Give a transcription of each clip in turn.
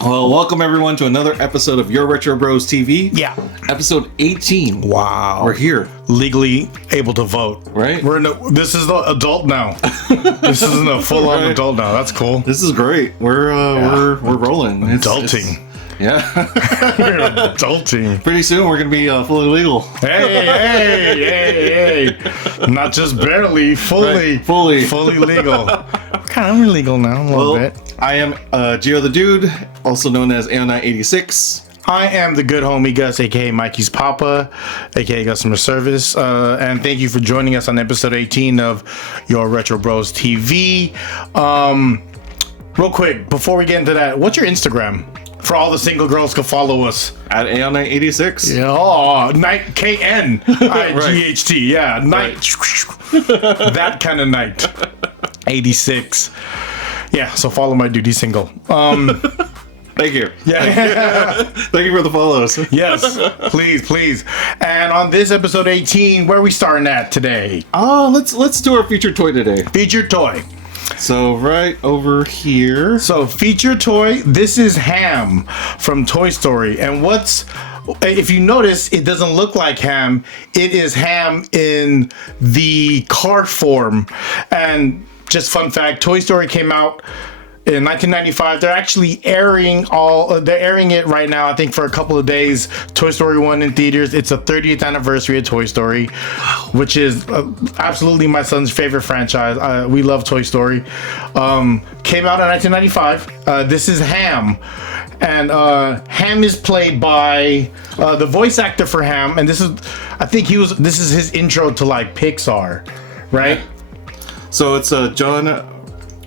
Well, welcome everyone to another episode of Your Retro Bros TV. Yeah. Episode 18. Wow. We're here. Legally able to vote. Right. This is the adult now. This isn't a full-on Right. adult now. That's cool. This is great. We're rolling. Adulting. Yeah. We're adulting. Pretty soon we're going to be fully legal. Hey. Not just barely, fully. Right. Fully legal. Kind of illegal now, a little bit. I am Gio the Dude, also known as AO986. I am the good homie Gus, aka Mikey's Papa, aka Customer Service, and thank you for joining us on episode 18 of Your Retro Bros TV. Real quick, before we get into that, what's your Instagram? For all the single girls can follow us. At AO986. Yeah, oh, night KNIGHT. Yeah, night. That kind of night. 86. Yeah, so follow my dude. He's single. Thank you. Yeah. Thank you for the follows. Yes, please. And on this episode 18, where are we starting at today? Let's do our featured toy today. Featured toy. So right over here. So featured toy, this is Hamm from Toy Story. And if you notice, it doesn't look like Hamm. It is Hamm in the car form. And just fun fact, Toy Story came out in 1995. They're actually airing it right now, I think, for a couple of days. Toy Story 1 in theaters. It's a 30th anniversary of Toy Story, which is absolutely my son's favorite franchise. We love Toy Story. Came out in 1995. This is Hamm. And Hamm is played by the voice actor for Hamm, and this is his intro to like Pixar, right? So it's John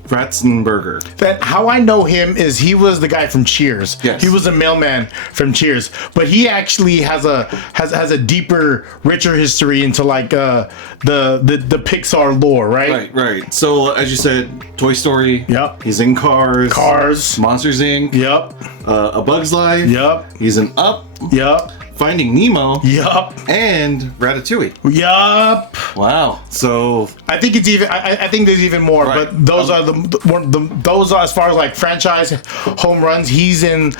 Ratzenberger. How I know him is he was the guy from Cheers. Yes. He was a mailman from Cheers, but he actually has a deeper, richer history into like the Pixar lore, right? Right. So as you said, Toy Story. Yep. He's in Cars. Monsters Inc. Yep. A Bug's Life. Yep. He's in Up. Yep. Finding Nemo. Yup. And Ratatouille. Yup. Wow. So I think it's even. I think there's even more, right. but those are those are as far as like franchise home runs. He's in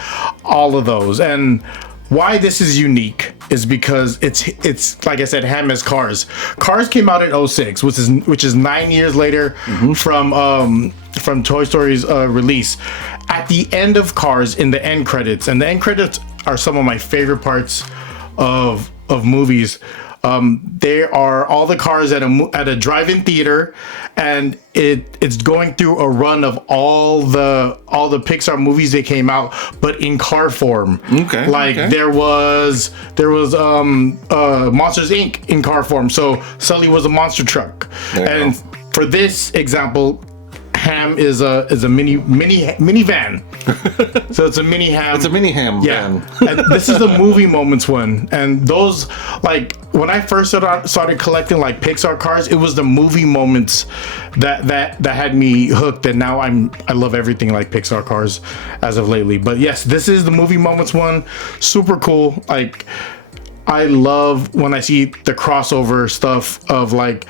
all of those, and why this is unique is because it's like I said, Hamm as Cars. Cars came out in 2006, which is 9 years later from Toy Story's release. At the end of Cars, in the end credits, and the end credits are some of my favorite parts of movies. There are all the cars at a drive-in theater, and it's going through a run of all the Pixar movies that came out, but in car form. Okay. There was Monsters Inc. in car form, so Sully was a monster truck, and for this example, Hamm is a minivan. So it's a mini Hamm. It's a mini Hamm. Yeah. And this is the movie moments one. And those, like, when I first started collecting like Pixar cars, it was the movie moments that had me hooked, and now I love everything like Pixar cars as of lately. But yes, this is the movie moments one. Super cool. Like, I love when I see the crossover stuff of like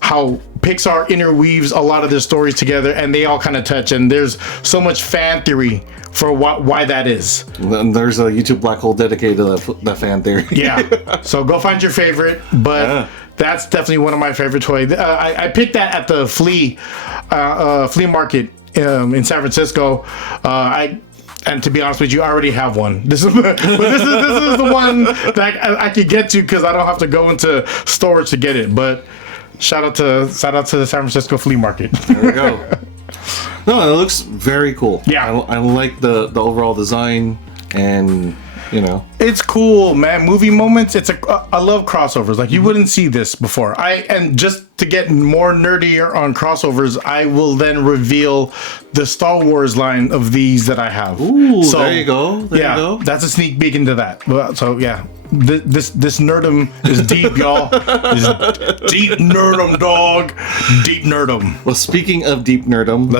how Pixar interweaves a lot of their stories together, and they all kind of touch, and there's so much fan theory for why that is. And there's a YouTube black hole dedicated to that fan theory. Yeah. So go find your favorite, but that's definitely one of my favorite toys. I picked that at the flea market in San Francisco. And to be honest with you, I already have one. This is the one that I could get to because I don't have to go into stores to get it. But shout out to the San Francisco flea market. There we go. No, it looks very cool. Yeah. I like the overall design, and it's cool, man. Movie moments. I love crossovers. Like, you wouldn't see this before. And just to get more nerdier on crossovers, I will then reveal the Star Wars line of these that I have. Ooh, so, there you go. There you go. That's a sneak peek into that. So yeah, this nerdum is deep, y'all. Is deep nerdum, dog. Deep nerdum. Well, speaking of deep nerdum,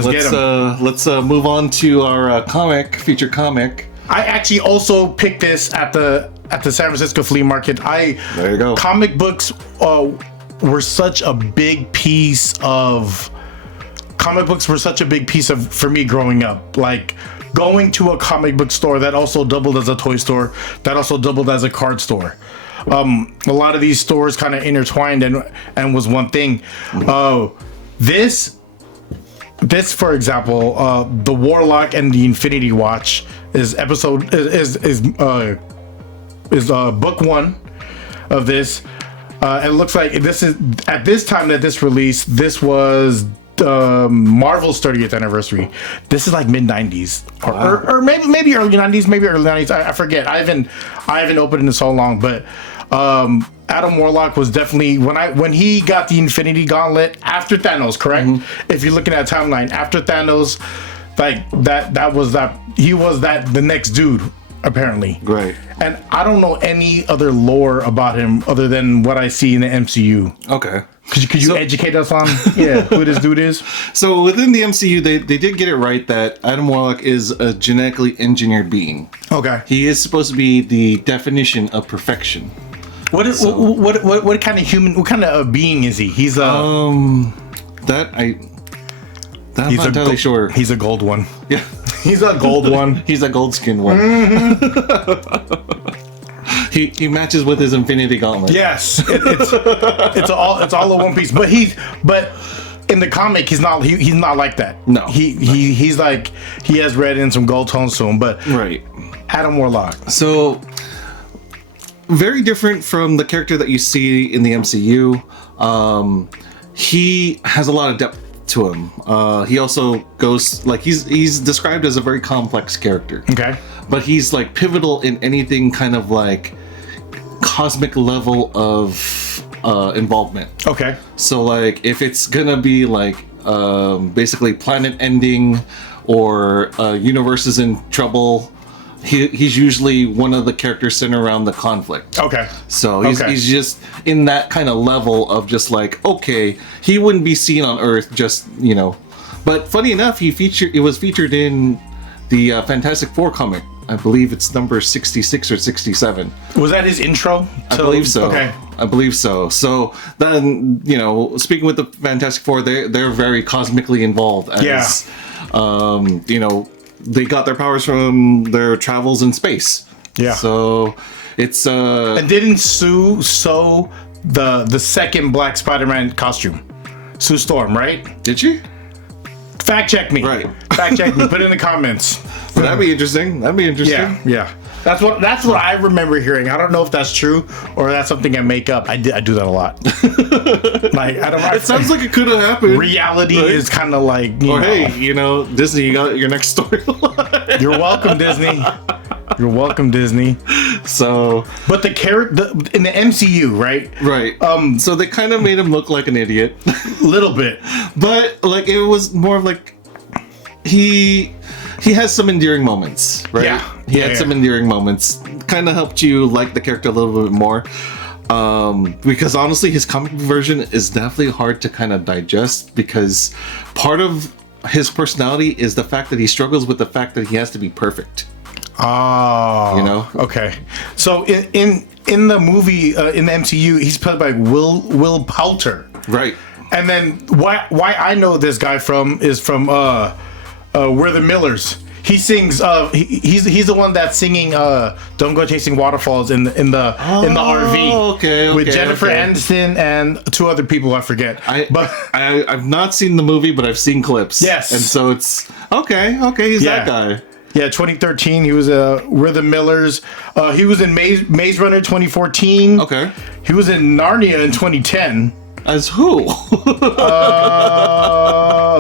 let's move on to our featured comic. I actually also picked this at the San Francisco flea market. There you go. Comic books were such a big piece of for me growing up. Like, going to a comic book store that also doubled as a toy store, that also doubled as a card store. A lot of these stores kind of intertwined and was one thing. This, for example, the Warlock and the Infinity Watch is book 1 of this. It looks like this is at this time that this released. This was Marvel's 30th anniversary. This is like mid 90s or maybe early 90s, I forget. I haven't opened it in so long, but Adam Warlock was definitely when he got the Infinity Gauntlet after Thanos, correct? Mm-hmm. If you're looking at a timeline after Thanos, like that was the next dude, apparently. Right. And I don't know any other lore about him other than what I see in the MCU. Okay. Could you educate us on who this dude is? So within the MCU, they did get it right that Adam Warlock is a genetically engineered being. Okay. He is supposed to be the definition of perfection. What kind of human? What kind of being is he? He's a. I'm not entirely sure. He's a gold one. Yeah. He's a gold one. He's a gold skin one. Mm-hmm. he matches with his Infinity Gauntlet. Yes, it's all a one piece. But in the comic, he's not like that. No, he's like he has red and some gold tones to him. But right, Adam Warlock. So very different from the character that you see in the MCU. He has a lot of depth to him. He also goes like he's described as a very complex character. Okay. But he's like pivotal in anything kind of like cosmic level of involvement. Okay. So like if it's gonna be like basically planet ending or universe is in trouble, he's usually one of the characters centered around the conflict. Okay. So he's just in that kind of level of just like, okay, he wouldn't be seen on Earth just, you know. But funny enough, it was featured in the Fantastic Four comic. I believe it's number 66 or 67. Was that his intro? I believe so. Okay. I believe so. So then, you know, speaking with the Fantastic Four, they're very cosmically involved. As, you know, they got their powers from their travels in space. Yeah. So it's and didn't Sue sew the second Black Spider-Man costume? Sue Storm, right? Did she? Fact check me. Right. Fact check me. Put it in the comments. That'd be interesting. Yeah. That's what I remember hearing. I don't know if that's true or that's something I make up. I do that a lot. Like I don't. It sounds like it could have happened. Reality is kind of like. Hey, you know, Disney, you got your next storyline. You're welcome, Disney. You're welcome, Disney. So, but the character in the MCU, right? Right. So they kind of made him look like an idiot, little bit. But like it was more of like he has some endearing moments, right? Yeah. He had some endearing moments. Kind of helped you like the character a little bit more. Because honestly, his comic version is definitely hard to kind of digest because part of his personality is the fact that he struggles with the fact that he has to be perfect. Oh, you know? Okay. So in the movie, in the MCU, he's played by Will Poulter. Right. And then why I know this guy is from We're the Millers. He sings. He's the one that's singing. Don't Go Chasing Waterfalls in the RV. Okay. With Jennifer Aniston and two other people I forget. I've not seen the movie, but I've seen clips. Yes. And so it's okay. He's that guy. Yeah, 2013. He was We're the Millers. He was in Maze Runner 2014. Okay. He was in Narnia in 2010. As who?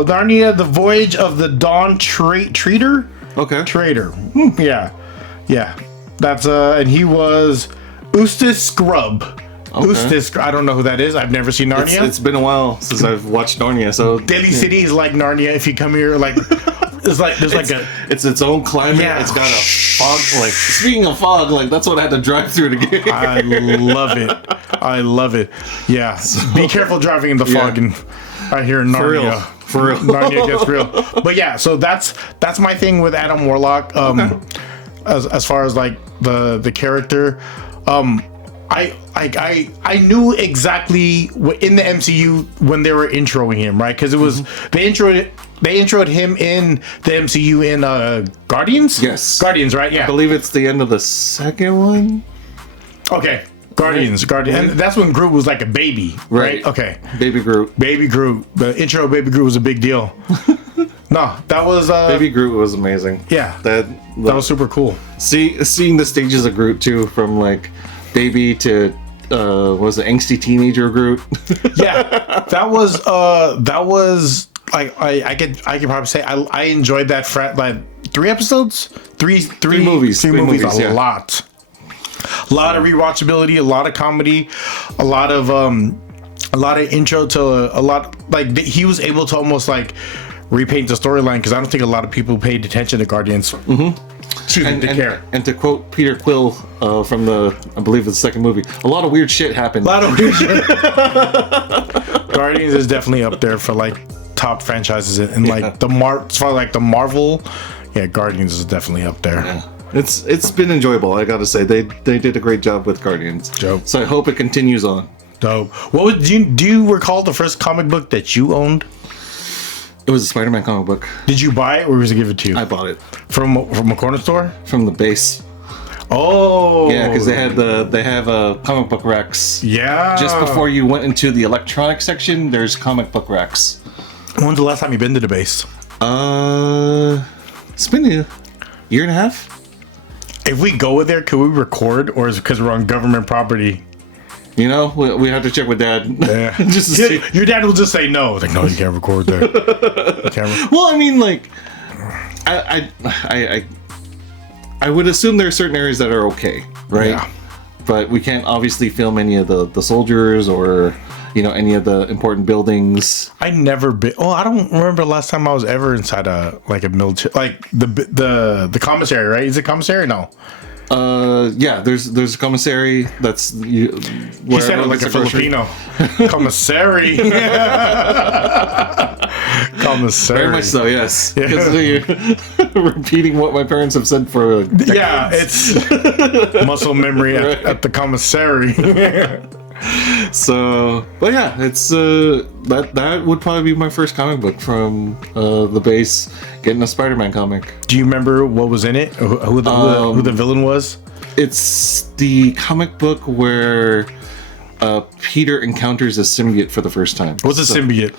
Narnia: The Voyage of the Dawn Treader. Okay. Trader. Yeah. That's and he was Eustace Scrub. Okay. Eustace. I don't know who that is. I've never seen Narnia. It's been a while since I've watched Narnia. So Daly City is like Narnia. If you come here, like. It's its own climate. Yeah. It's got a fog. Like speaking of fog, like that's what I had to drive through to get here. I love it. Yeah. So, be careful driving in the fog and I hear Narnia. For real. Narnia gets real. But yeah, so that's my thing with Adam Warlock. As far as like the character. I knew exactly in the MCU when they were introing him, right? Because it was they introed him in the MCU in Guardians. Yes, Guardians, right? Yeah, I believe it's the end of the second one. Okay, Guardians, and that's when Groot was like a baby, right? Okay, Baby Groot. The intro of Baby Groot was a big deal. No, that was Baby Groot was amazing. Yeah, that was super cool. Seeing the stages of Groot too, from like baby to was it angsty teenager Groot? Yeah, that was like I could probably say I enjoyed that like 3 episodes, three movies, yeah. A lot of rewatchability, a lot of comedy, a lot of intro to a lot, like he was able to almost like repaint the storyline, because I don't think a lot of people paid attention to Guardians. Care. And to quote Peter Quill from I believe the second movie, a lot of weird shit happened. Guardians is definitely up there for like top franchises and like as far like the Marvel. Yeah, Guardians is definitely up there. Yeah. It's been enjoyable. I gotta say they did a great job with Guardians. Dope. So I hope it continues on. Dope. Do you recall the first comic book that you owned? It was a Spider-Man comic book. Did you buy it or was it given to you? I bought it from a corner store. From the base. Oh. Yeah, because they have comic book racks. Yeah. Just before you went into the electronics section, there's comic book racks. When's the last time you've been to the base? It's been a year and a half. If we go there, could we record, or is it because we're on government property? You know, we have to check with Dad. Yeah. Just to see. Your dad will just say no. Like, no, you can't record there. Well, I mean, like, I would assume there are certain areas that are okay, right? Yeah. But we can't obviously film any of the soldiers or, you know, any of the important buildings. I never been. Oh, I don't remember the last time I was ever inside a military, like the commissary, right? Is it commissary? No. Yeah, there's a commissary that's he sounded like a Filipino. Commissary. Commissary. Very much so, yes. Because you're repeating what my parents have said for decades. Yeah, it's muscle memory at the commissary. So, but yeah, it's that would probably be my first comic book from the base. Getting a Spider-Man comic. Do you remember what was in it? Who the villain was? It's the comic book where Peter encounters a symbiote for the first time. What's a symbiote?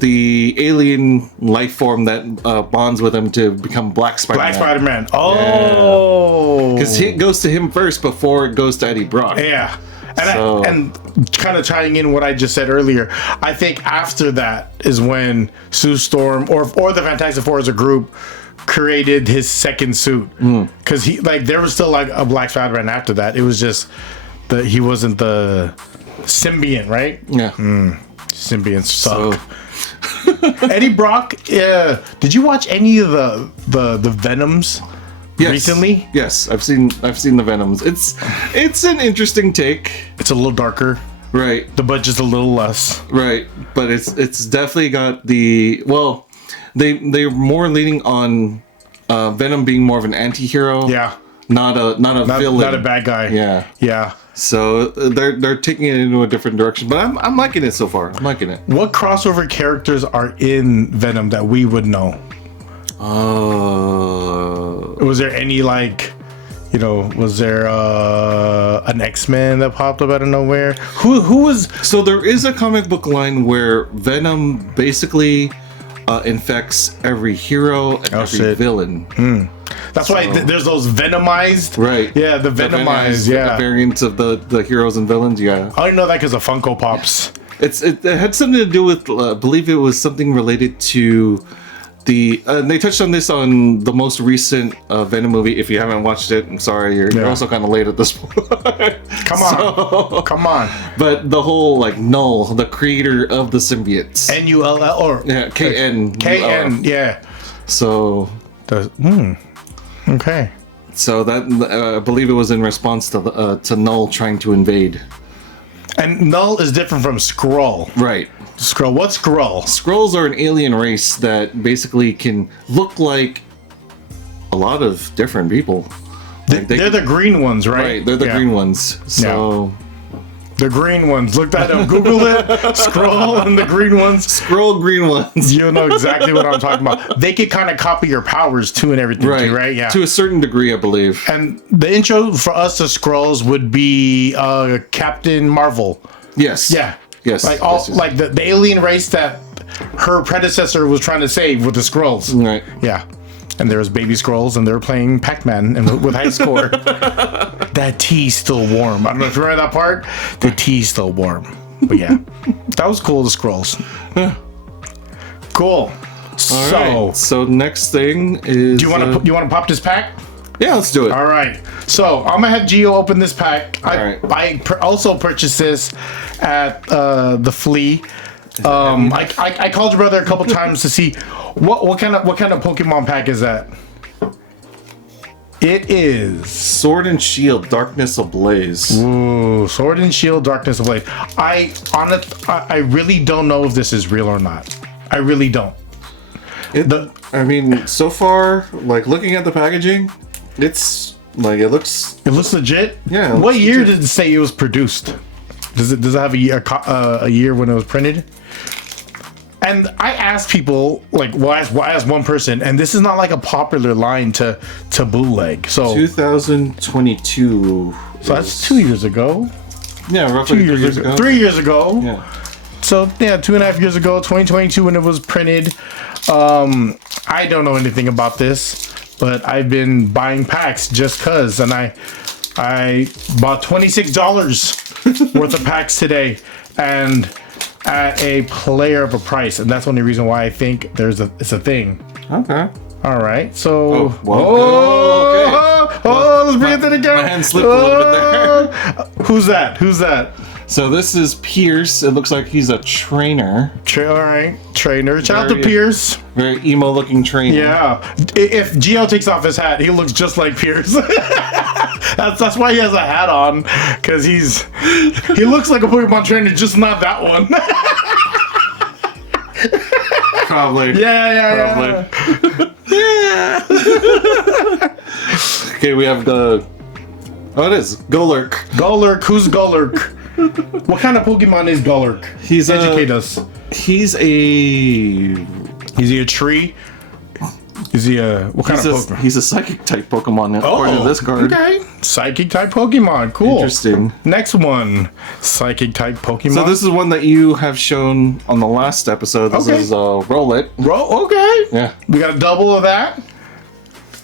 The alien life form that bonds with him to become Black Spider-Man. Black Spider-Man. Oh, because it goes to him first before it goes to Eddie Brock. Yeah. And kind of tying in what I just said earlier, I think after that is when Sue Storm or the Fantastic Four as a group created his second suit, because he there was still like a Black Spider-Man after that. It was just he wasn't the symbiont, right? Yeah. Symbionts suck. So. Eddie Brock. Did you watch any of the Venoms? Yes. Recently? Yes, I've seen the Venoms. It's an interesting take. It's a little darker. Right. The budget's a little less. Right. But it's definitely got they're more leaning on Venom being more of an anti-hero. Yeah. Not a villain. Not a bad guy. Yeah. Yeah. So they're taking it into a different direction, but I'm liking it so far. I'm liking it. What crossover characters are in Venom that we would know? Was there any was there an X-Men that popped up out of nowhere? Who was? So there is a comic book line where Venom basically infects every hero and every villain. That's why there's those Venomized. Right. Yeah, the Venomized. Yeah. The variants of the heroes and villains. Yeah. I didn't know that because of Funko Pops. It had something to do with, I believe it was something related to they touched on this on the most recent Venom movie. If you haven't watched it, I'm sorry, you're also kind of late at this point. Come on. But the whole Null, the creator of the symbiotes, Null or KN, yeah. So okay. So that I believe it was in response to Null trying to invade. And Null is different from Skrull. Right. Skrull. What's Skrull? Skrulls are an alien race that basically can look like a lot of different people. They're the green ones, right? Right, they're the green ones. So the green ones. Look that up. Google it. Scroll and the green ones. Scroll green ones. You'll know exactly what I'm talking about. They could kind of copy your powers too and everything, too, right? Yeah. To a certain degree, I believe. And the intro for us to Skrulls would be Captain Marvel. Yes. Yeah. Yes. Like like the alien race that her predecessor was trying to save with the Skrulls. Right. Yeah. And there was baby Skrulls, and they were playing Pac-Man and with high score. That tea's still warm. I don't know if you remember that part. The tea's still warm. But yeah, that was cool. The Skrulls. Cool. So next thing is. Do you want to pop this pack? Yeah, let's do it. All right. So I'm gonna have Gio open this pack. I also purchased this at the Flea. I called your brother a couple times to see what kind of Pokemon pack is that. It is Sword and Shield, Darkness Ablaze. Ooh, Sword and Shield, Darkness Ablaze. I really don't know if this is real or not. I really don't. I mean, so far, like looking at the packaging, it's like it looks legit. Yeah. What year did it say it was produced? Does it have a year when it was printed? And I asked people, like, I asked one person, and this is not like a popular line to bootleg. So 2022. So that's 2 years ago. Yeah, roughly 2 years ago. 3 years ago. Yeah. So yeah, 2.5 years ago, 2022 when it was printed. I don't know anything about this, but I've been buying packs just cause, and I bought $26 worth of packs today, and at a player of a price, and that's the only reason why I think it's a thing. Okay. All right. So. Okay. Let's bring it to the camera. My hand slipped a little bit there. Who's that? So this is Pierce. It looks like he's a trainer. All right, trainer. Shout out to Pierce. Very emo-looking trainer. Yeah. If Gio takes off his hat, he looks just like Pierce. That's why he has a hat on, because he looks like a Pokemon trainer, just not that one. Probably. Yeah. Okay, we have the. Oh, it is Golurk. Golurk. Who's Golurk? What kind of Pokemon is Golurk? Educate us. Is he a tree? Is he what kind of Pokemon? He's a psychic type Pokemon according to this card. Okay. Psychic type Pokemon. Cool. Interesting. Next one. Psychic type Pokemon. So this is one that you have shown on the last episode. This is Rowlet. Okay. Yeah. We got a double of that.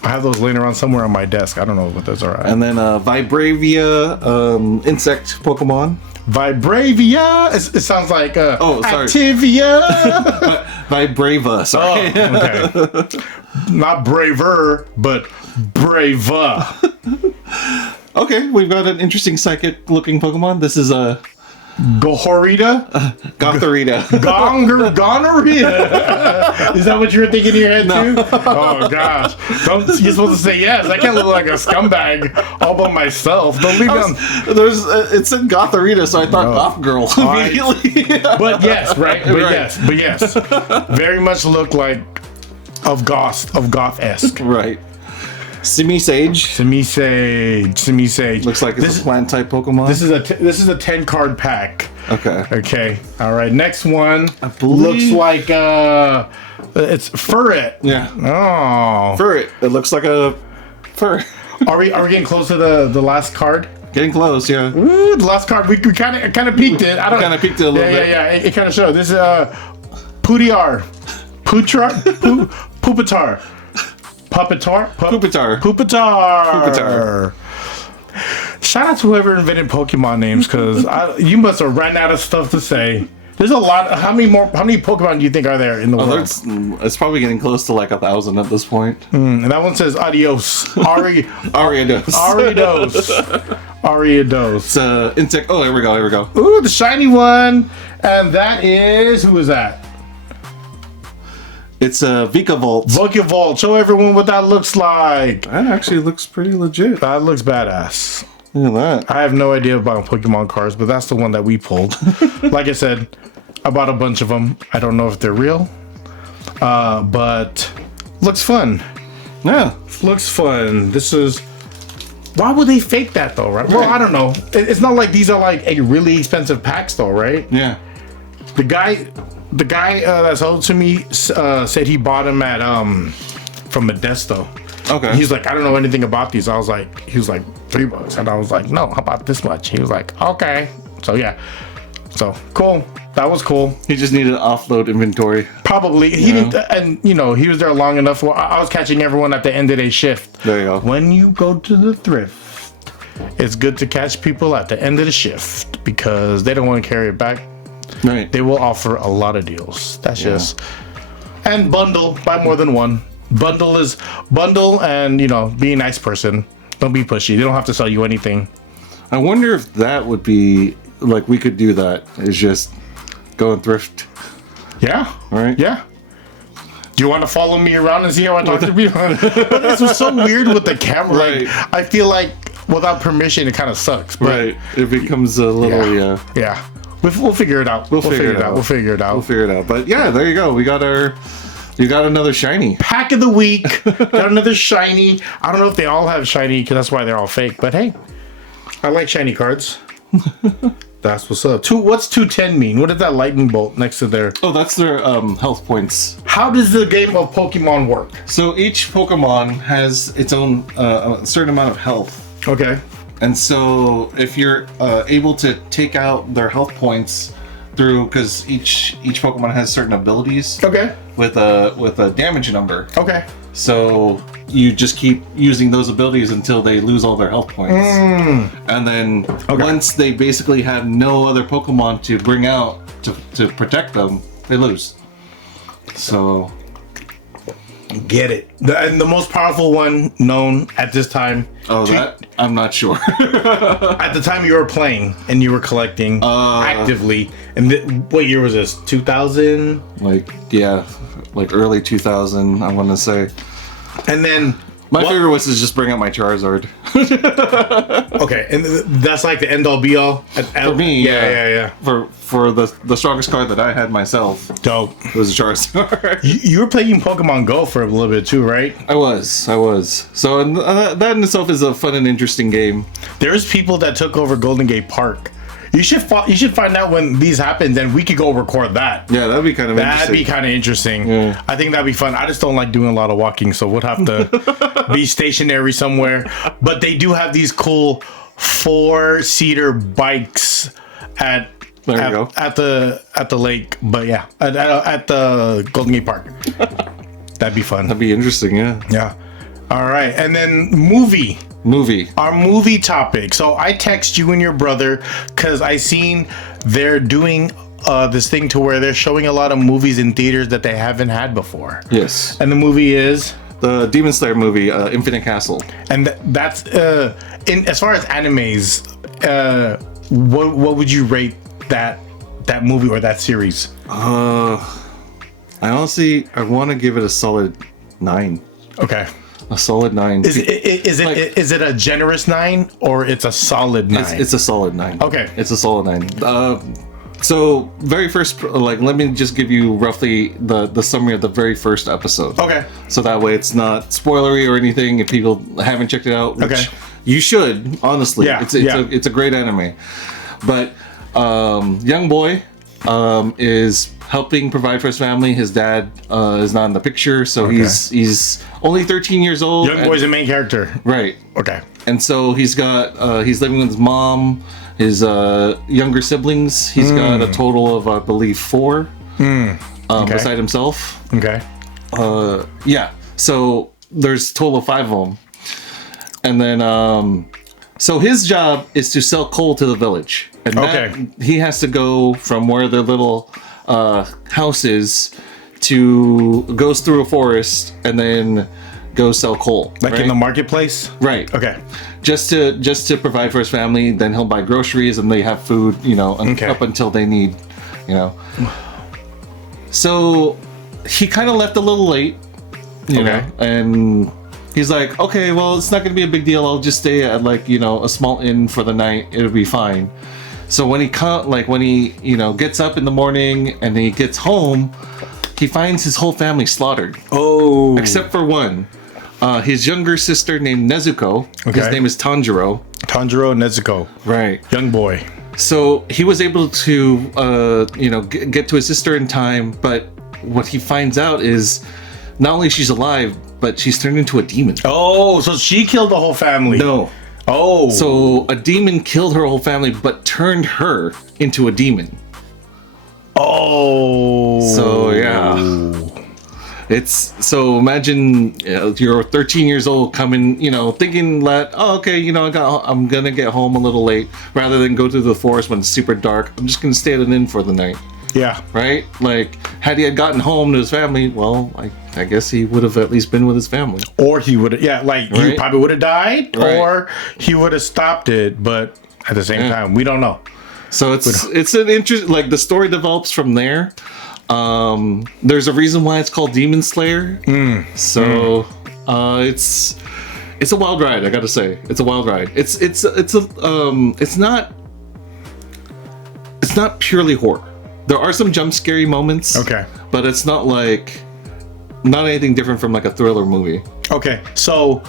I have those laying around somewhere on my desk. I don't know what those are. And then Vibravia, insect Pokemon. Vibravia. It sounds like sorry. Activia. Vibrava. Sorry. Oh, okay. Not braver, but brava. Okay, we've got an interesting psychic-looking Pokemon. This is a Gohorita? Gotharita. Gonorrhea. Is that what you were thinking in your head too? Oh gosh. You're supposed to say yes. I can't look like a scumbag all by myself. Don't leave them. It said Gotharita, so I thought Goth Girl immediately. But yes, right? But yes. Very much look like of goth-esque. Right. Simisage. Looks like it's a plant type Pokemon. This is a 10 card pack. Okay. All right. Next one looks like it's Furret. Yeah. Oh. Furret. It looks like a fur. Are we getting close to the last card? Getting close, yeah. Ooh, the last card we kind of peeked it. I don't kind of peeked it a little bit. Yeah. It kind of showed. This is Pupitar. Shout out to whoever invented Pokemon names, because you must have ran out of stuff to say. There's a lot. How many Pokemon do you think are there in the world? It's probably getting close to like 1,000 at this point. And that one says adios. Ariados. It's insect. Oh, here we go. Ooh, the shiny one. And that is, who is that? It's a Vikavolt. Show everyone what that looks like. That actually looks pretty legit. That looks badass. Look at that. I have no idea about Pokemon cards, but that's the one that we pulled. Like I said, I bought a bunch of them. I don't know if they're real, but looks fun. Yeah, looks fun. This is Why would they fake that though, right? Well, I don't know. It's not like these are like a really expensive packs though, right? Yeah. The guy that sold to me said he bought them at from Modesto. Okay. He's like, I don't know anything about these. He was like $3, and I was like, no, how about this much? He was like, okay. So yeah, so cool. That was cool. He just needed to offload inventory. Probably. He didn't, and you know, he was there long enough. I was catching everyone at the end of their shift. There you go. When you go to the thrift, it's good to catch people at the end of the shift because they don't want to carry it back. Right. They will offer a lot of deals. That's just, and bundle, buy more than one. Bundle and, you know, be a nice person. Don't be pushy. They don't have to sell you anything. I wonder if that would be like we could do that. Is just go and thrift. Yeah. Right. Yeah. Do you want to follow me around and see how I talk to people? But this was so weird with the camera. Right. Like, I feel like without permission, it kind of sucks. But Right. It becomes a little yeah. We'll figure it out. We'll figure it out. We'll figure it out. But yeah, there you go. You got another shiny. Pack of the week. Got another shiny. I don't know if they all have shiny because that's why they're all fake. But hey, I like shiny cards. That's what's up. What's 210 mean? What is that lightning bolt next to there? Oh, that's their health points. How does the game of Pokemon work? So each Pokemon has its own a certain amount of health. Okay. And so if you're able to take out their health points through, because each Pokemon has certain abilities. Okay. With a damage number. Okay. So you just keep using those abilities until they lose all their health points. And then once they basically have no other Pokemon to bring out to protect them, they lose. So get it. And the most powerful one known at this time. Oh, that I'm not sure. At the time you were playing and you were collecting actively, and what year was this? 2000? Like early 2000, I want to say. And then my favorite was to just bring out my Charizard. Okay, and that's like the end all be all for me. Yeah. For the strongest card that I had myself. Dope. It was a Charizard. You were playing Pokemon Go for a little bit too, right? I was. So that in itself is a fun and interesting game. There's people that took over Golden Gate Park. You should find out when these happen, and we could go record that. Yeah, that'd be kind of interesting. That'd be kind of interesting. Yeah. I think that'd be fun. I just don't like doing a lot of walking, so we'll have to be stationary somewhere. But they do have these cool 4-seater bikes at the lake. But yeah, at the Golden Gate Park. That'd be fun. That'd be interesting. Yeah. Yeah. All right, and then movie. Our movie topic. So I text you and your brother because I seen they're doing this thing to where they're showing a lot of movies in theaters that they haven't had before. Yes. And the movie is the Demon Slayer movie, Infinite Castle. And that's in as far as animes. What would you rate that movie or that series? I want to give it a solid 9. Okay. A solid 9. Is it a generous 9 or it's a solid 9? It's a solid 9. Okay. It's a solid 9. So very first, let me just give you roughly the summary of the very first episode. Okay. So that way it's not spoilery or anything if people haven't checked it out. Which you should, honestly. Yeah. It's a great anime. But young boy is helping provide for his family. His dad is not in the picture, so he's only 13 years old. Young boy's the main character. Right. Okay. And so he's living with his mom, his younger siblings. He's got a total of, I believe, 4 beside himself. Okay. Yeah. So there's a total of 5 of them. And then, so his job is to sell coal to the village. And he has to go from where the little house is goes through a forest and then go sell coal. Like in the marketplace? Right. Okay. Just to provide for his family. Then he'll buy groceries and they have food, up until they need, So he kind of left a little late, you know, and he's like, okay, well, it's not going to be a big deal. I'll just stay at a small inn for the night. It'll be fine. So when he gets up in the morning and he gets home, he finds his whole family slaughtered. Oh. Except for one. his younger sister named Nezuko. Okay. His name is Tanjiro. Tanjiro Nezuko. Right. Young boy. So he was able to, get to his sister in time, but what he finds out is not only she's alive, but she's turned into a demon. Oh, so she killed the whole family. No. Oh. So a demon killed her whole family, but turned her into a demon. Oh. So, yeah. So imagine you're 13 years old coming, thinking that, I'm going to get home a little late rather than go to the forest when it's super dark. I'm just going to stay at an inn for the night. Yeah. Right? Like, had he had gotten home to his family, well, I guess he would have at least been with his family. Or he would have, he probably would have died, or he would have stopped it, but at the same time, we don't know. So it's an interest, like the story develops from there. There's a reason why it's called Demon Slayer. It's a wild ride, I gotta say. It's a wild ride. It's not purely horror. There are some jump scary moments. Okay. But it's not anything different from like a thriller movie. Okay. So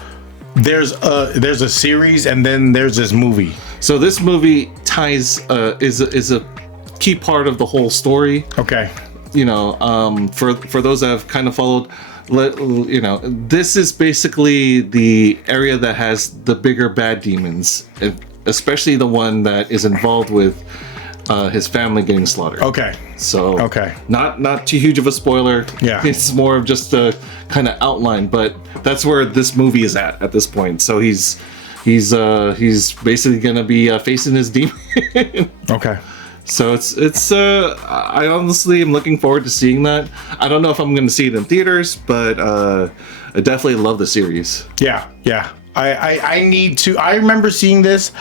there's a series and then there's this movie. So this movie ties is a key part of the whole story. Okay. For those that have kind of followed, this is basically the area that has the bigger bad demons, especially the one that is involved with his family getting slaughtered. Okay. So not too huge of a spoiler. Yeah. It's more of just a kind of outline, but that's where this movie is at this point. So he's basically gonna be facing his demon. Okay. So it's I honestly am looking forward to seeing that. I don't know if I'm gonna see it in theaters, but I definitely love the series. Yeah. I need to. I remember seeing this,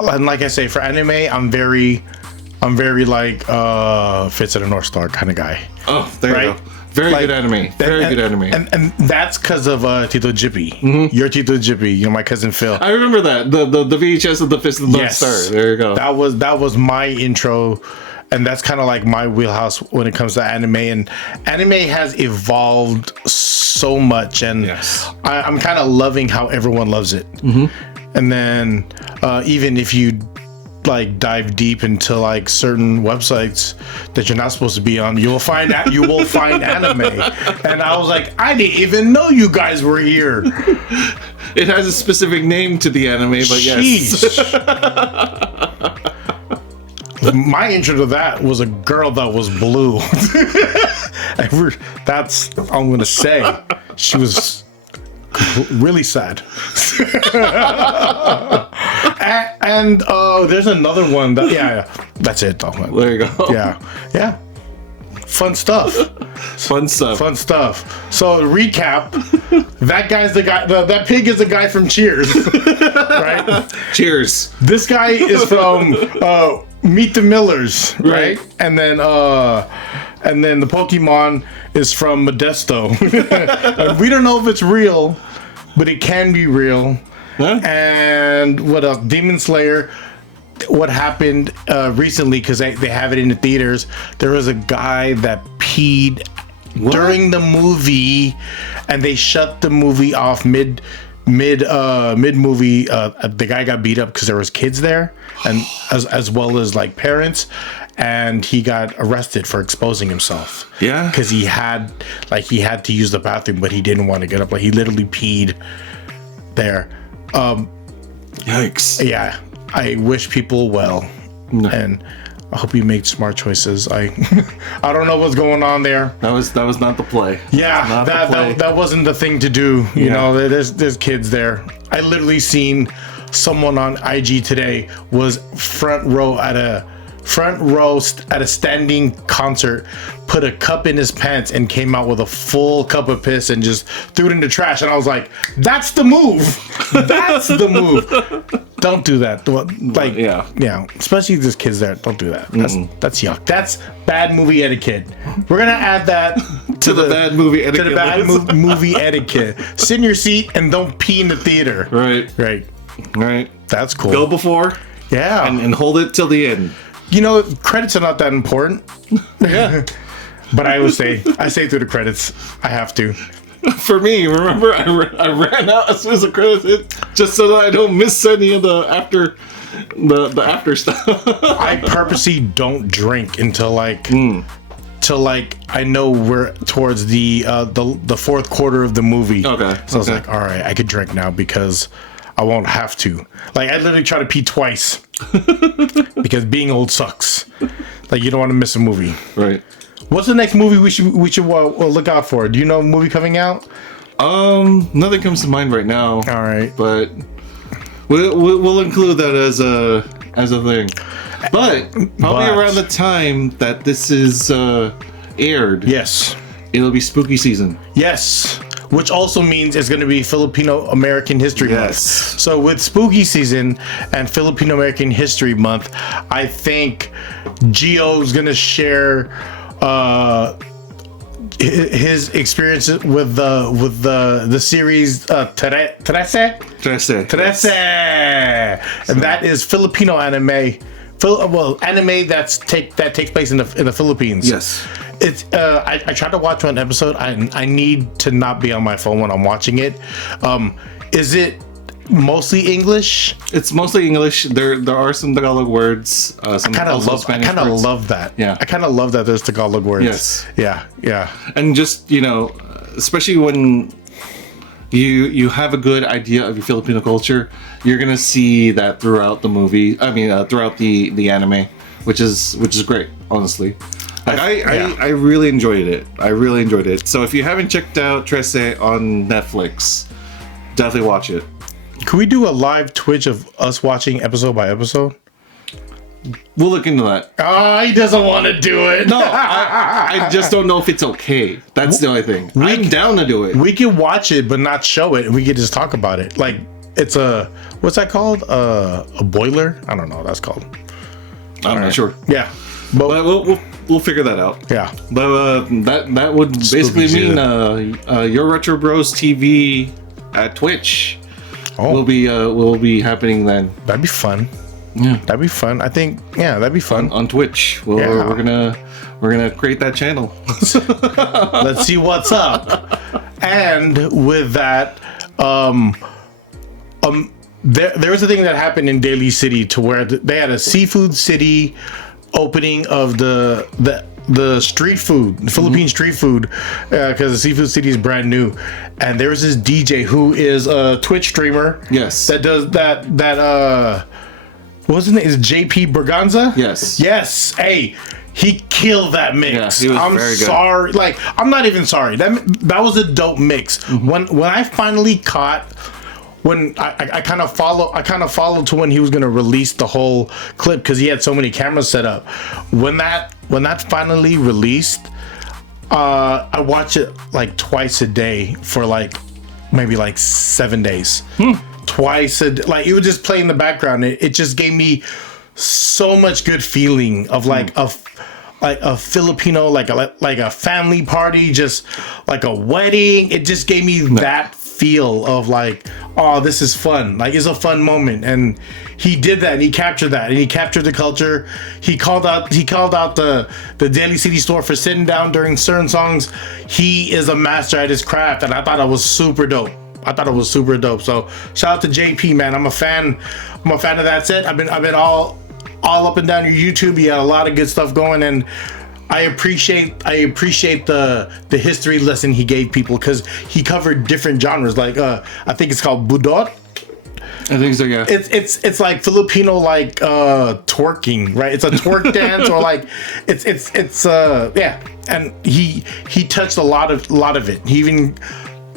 and like I say, for anime, I'm very like Fits of the North Star kind of guy. Oh, there you go. Very good anime. Good anime. And that's because of Tito Jippy. Mm-hmm. Your Tito Jippy. My cousin Phil. I remember that. The VHS of the Fist of the North Star. There you go. That was my intro. And that's kind of like my wheelhouse when it comes to anime. And anime has evolved so much. And I'm kind of loving how everyone loves it. Mm-hmm. And then even if you dive deep into certain websites that you're not supposed to be on, you will find anime. And I was like, I didn't even know you guys were here. It has a specific name to the anime, but yes. My intro to that was a girl that was blue. That's all I'm gonna say. She was really sad. and there's another one that that's it though. There you go. Yeah fun stuff. So recap, that guy's the guy, that pig is the guy from Cheers. Right? Cheers. This guy is from Meet the Millers, right? And then the Pokemon is from Modesto. We don't know if it's real, but it can be real. Huh? And what else? Demon Slayer. What happened recently, because they have it in the theaters, there was a guy that peed during the movie, and they shut the movie off mid movie. The guy got beat up because there was kids there, and as well as parents, and he got arrested for exposing himself. Yeah, because he had to use the bathroom, but he didn't want to get up. He literally peed there. Yikes. Yeah. I wish people well, and I hope you make smart choices. I don't know what's going on there. That was not the play. Yeah, that wasn't the thing to do. You know, there's kids there. I literally seen someone on IG today was front row at a standing concert, put a cup in his pants and came out with a full cup of piss and just threw it in the trash. And I was like, that's the move. That's the move. Don't do that. Yeah. Especially if there's kids there. Don't do that. That's yuck. That's bad movie etiquette. We're gonna add that to the bad movie etiquette. To the bad movie etiquette. Sit in your seat and don't pee in the theater. Right. That's cool. Go before. Yeah. And hold it till the end. Credits are not that important. Yeah. But I say through the credits. I have to. For me, remember, I ran out as soon as the credits hit, just so that I don't miss any of the after stuff. I purposely don't drink until like till like I know we're towards the fourth quarter of the movie. Okay. So I was like, all right, I could drink now because I won't have to. Like, I literally try to pee twice because being old sucks. Like, you don't want to miss a movie. Right. What's the next movie we should look out for? Do you know a movie coming out? Nothing comes to mind right now. All right, but we'll include that as a thing. But probably around the time that this is aired, yes, it'll be spooky season. Yes. Which also means it's going to be Filipino American History Month. So with spooky season and Filipino American History Month, I think Gio's going to share his experiences with the series Trece, and that is Filipino anime. Anime that takes place in the Philippines. Yes. It's I tried to watch one episode. I need to not be on my phone when I'm watching it. Is it mostly English? It's mostly English. There are some Tagalog words. I kind of love that. Yeah. I kind of love that there's Tagalog words. Yes. Yeah. And just, especially when you have a good idea of your Filipino culture, you're gonna see that throughout the movie. I mean, throughout the anime, which is great, honestly. Like I really enjoyed it. So if you haven't checked out Trece on Netflix, definitely watch it. Can we do a live Twitch of us watching episode by episode? We'll look into that. Oh, he doesn't want to do it. No, I just don't know if it's okay. That's the only thing. I'm down to do it. We can watch it, but not show it, and we can just talk about it. Like, it's what's that called? A boiler? I don't know what that's called. I'm not sure. Yeah. But we'll figure that out. Yeah. But that would basically mean YourRetroBROStv at Twitch will be happening then. That'd be fun. Yeah. That'd be fun. I think that'd be fun. On Twitch. We're gonna create that channel. Let's see what's up. And with that, there was a thing that happened in Daly City to where they had a seafood city opening of the street food, Philippine street food, because the seafood city is brand new, and there was this DJ who is a Twitch streamer. Yes. That does that. What was his name? Is it JP Berganza? Yes. Yes. Hey, he killed that mix. Yeah, he was I'm very good. sorry. Like, I'm not even sorry. That was a dope mix. Mm-hmm. When I finally caught. When I kind of followed to when he was gonna release the whole clip because he had so many cameras set up. When that finally released, I watch it like twice a day for like maybe like 7 days. Twice a day, like it would just play in the background. It just gave me so much good feeling of like a Filipino, like a family party, just like a wedding. It just gave me that feel of like, oh, this is fun. Like, it's a fun moment. And he did that, and he captured that, and he captured the culture. He called out the Daly City store for sitting down during certain songs. He is a master at his craft, and I thought it was super dope. So shout out to JP, man. I'm a fan of that set. I've been all up and down your YouTube. You had a lot of good stuff going, and I appreciate the history lesson he gave people because he covered different genres. Like I think it's called budot. I think so, yeah. It's like Filipino like twerking, right? It's a twerk dance, or like it's yeah. And he touched a lot of it. He even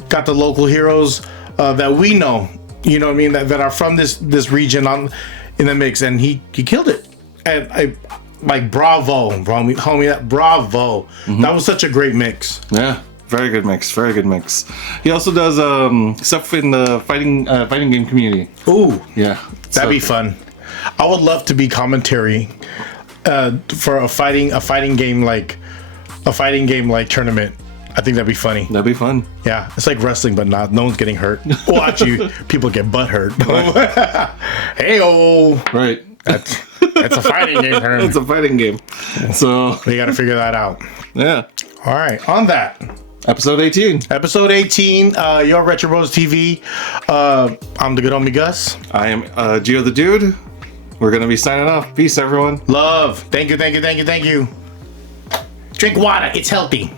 got the local heroes that we know, you know what I mean, that are from this region in the mix, and he killed it. And I like bravo, homie, that bravo. Mm-hmm. That was such a great mix. Yeah. Very good mix. He also does stuff in the fighting game community. Ooh, yeah, that'd be fun. I would love to be commentary for a fighting game like tournament. I think that'd be funny. That'd be fun. Yeah, it's like wrestling, but no one's getting hurt. Watch you, people get butt hurt. Hey-oh. Right. That's a fighting game tournament. It's a fighting game. So we got to figure that out. Yeah. All right. On that, Episode 18. Episode 18, Your Retro Bros TV. I'm the good homie Gus. I am Gio the Dude. We're going to be signing off. Peace, everyone. Love. Thank you, thank you, thank you, thank you. Drink water. It's healthy.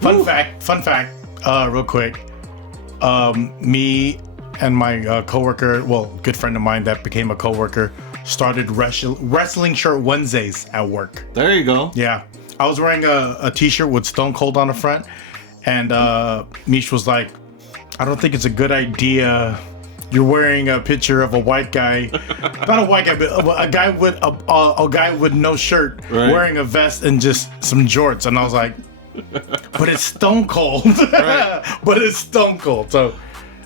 Fun fact, real quick. Me and my coworker, well, good friend of mine that became a coworker, started wrestling shirt Wednesdays at work. There you go. Yeah. I was wearing a t-shirt with Stone Cold on the front, and Mish was like, I don't think it's a good idea. You're wearing a picture of a white guy, not a white guy, but a guy with a guy with no shirt, right, wearing a vest and just some jorts. And I was like, but it's Stone Cold. Right. But it's Stone Cold. So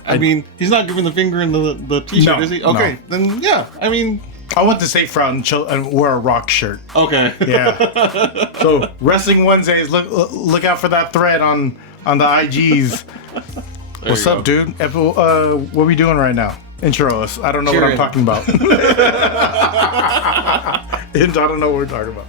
I mean, he's not giving the finger in the t-shirt, no, is he? Okay, no. Then yeah. I mean, I went to Safe Route and wear a Rock shirt. Okay. Yeah. So Wrestling Wednesdays, look out for that thread on the IGs. What's up, dude? What are we doing right now? Intro us. I don't know what I'm talking about. I don't know what we're talking about.